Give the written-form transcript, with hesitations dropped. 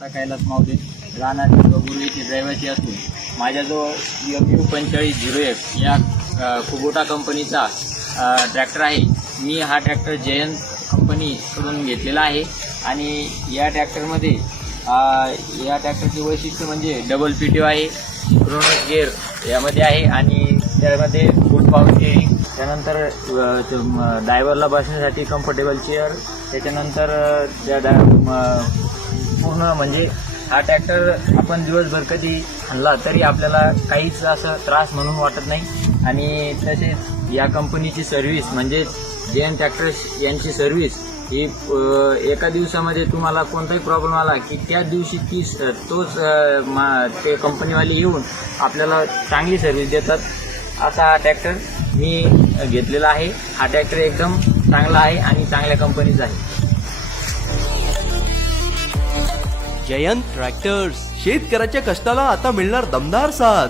कैलास मावदे राहणार गुरुची ड्रायव्हरची असून माझ्याजवळ MU4501 या कुबोटा कंपनीचा ट्रॅक्टर आहे। मी हा ट्रॅक्टर जयंत कंपनीकडून घेतलेला आहे आणि या ट्रॅक्टरमध्ये या ट्रॅक्टरची वैशिष्ट्य म्हणजे डबल PTO आहे, सिंक्रोनस गिअर यामध्ये आहे आणि त्यामध्ये फुल पॉवर स्टीअरिंग, त्यानंतर ड्रायव्हरला बसण्यासाठी कम्फर्टेबल चेअर, त्याच्यानंतर पूर्ण म्हणजे हा ट्रॅक्टर आपण दिवसभर कधी आणला तरी आपल्याला काहीच असं त्रास म्हणून वाटत नाही। आणि तसेच या कंपनीची सर्व्हिस म्हणजे जयंत ट्रॅक्टर्स यांची सर्व्हिस ही एका दिवसामध्ये तुम्हाला कोणताही प्रॉब्लेम आला की त्याच दिवशी तोच ते कंपनीवाले येऊन आपल्याला चांगली सर्व्हिस देतात। असा हा ट्रॅक्टर मी घेतलेला आहे। हा ट्रॅक्टर एकदम चांगला आहे आणि चांगल्या कंपनीचा आहे। जयंत ट्रॅक्टर्स, शेतकऱ्याच्या कष्टाला आता मिळणार दमदार साथ।